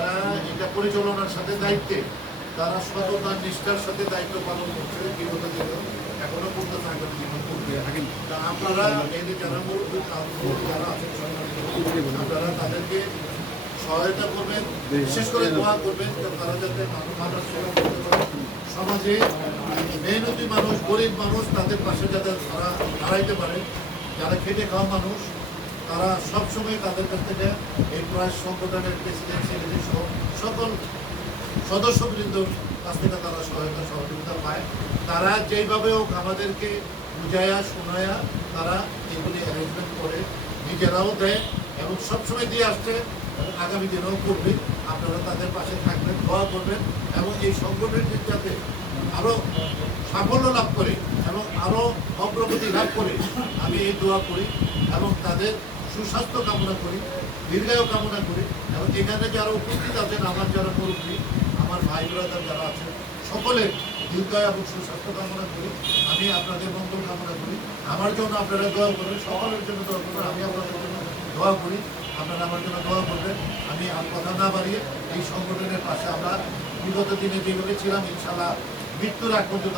যারা এটা পরিচালনার সাথে দায়িত্বে, তারা সততা নিষ্ঠার সাথে দায়িত্ব পালন করছে বিগত দিনে, এখনো পর্যন্ত থাকবেন জীবন করবে। আপনারা এই যে যারা মুরব্বী যারা আছেন আপনারা তাদেরকে সহায়তা করবেন, বিশেষ করে দোয়া করবেন তারা যাতে মানুষ সেবা করতে পারে। সমাজে মেহনতি মানুষ, গরিব মানুষ, তাদের পাশে যাতে তারা দাঁড়াইতে পারে। যারা খেটে খাওয়া মানুষ, তারা সবসময় তাদের কাছ থেকে এই প্রয়াস সংগঠনের প্রেসিডেন্ট সেক্রেটারি সহ সকল সদস্যবৃন্দর কাছ থেকে তারা সহায়তা সহযোগিতা পায়। তারা যেইভাবে হোক আমাদেরকে বুঝায়া শোনায়া তারা এগুলি অ্যারেঞ্জমেন্ট করে, নিজেরাও দেয় এবং সবসময় দিয়ে আসছে এবং আগামী দিনেও করবে। আপনারা তাদের পাশে থাকবেন, দোয়া করবেন এবং এই সংগঠনটি যাতে আরও সাফল্য লাভ করে এবং আরও অগ্রগতি লাভ করে আমি এই দোয়া করি এবং তাদের সুস্বাস্থ্য কামনা করি, দীর্ঘায়ু কামনা করি। এবং এখানে যারা উপস্থিত আছেন, আমার যারা মুরব্বী, আমার ভাই ব্রাদার যারা আছেন, সকলের দীর্ঘায়ু এবং সুস্বাস্থ্য কামনা করি। আমি আপনাদের মঙ্গল কামনা করি। আমার জন্য আপনারা দোয়া করবেন, সকলের জন্য দোয়া করবেন। আমি আপনাদের জন্য দোয়া করি, আপনারা আমার জন্য দোয়া করবেন। আমি আর কথা না বাড়িয়ে এই সংগঠনের পাশে আমরা বিগত দিনে যেভাবে ছিলাম ইনশাআল্লাহ মৃত্যুর আগ পর্যন্ত